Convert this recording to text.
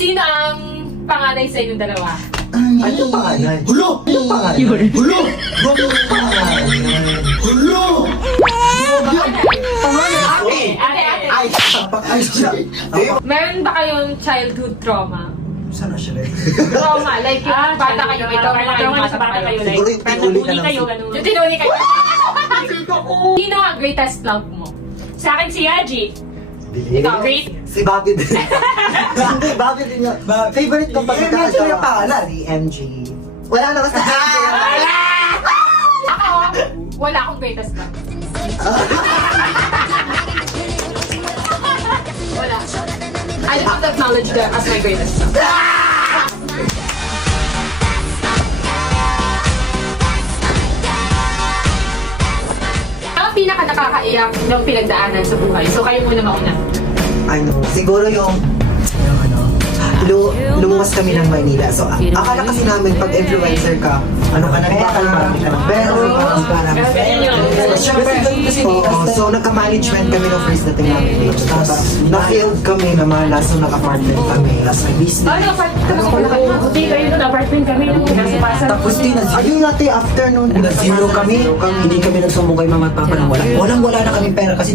Sino ang panganay sa inyong dalawa? Ano yung pangalan? Hulo! Ano yung pangalan? Hulo! Bro, ano yung pangalan? Hulo! Pangalan? Ate. Ay, sapak ay siya. Meron ba kayong childhood trauma? Sana siya rin. Trauma, like yung bata kayo, may trauma kayo, bata kayo, like, Siguro yung tinuli ka lang. yung tinuli kayo. Sino ang greatest love mo? Sa akin si Yaji. Ikaw, great? Si Bobby din. Hindi, Bobby din yun. Favorite ko pa sa Medyo yung pangalan. Si MG. Wala na basta MG. Ako, wala akong greatest love. Wala. I don't acknowledge that as my greatest love. Ang pinaka nakakaiyak ng pinagdaanan sa buhay. So kayo muna mauna. Ano, siguro yung lumuwas kami ng Manila. So, akala kasi namin pag influencer ka, ano ka na, marami ka ng pera, parang so, nagka-management kami ng first dating namin dito. Na-field kami naman, so naka-apartment kami. Tapos may business. Hindi kayo doon, apartment kami. Nasa pasan. Tapos din, ayun natin after nun, nag-zero kami. Hindi kami nagsumbong kay mama at papa nang wala na kami pera kasi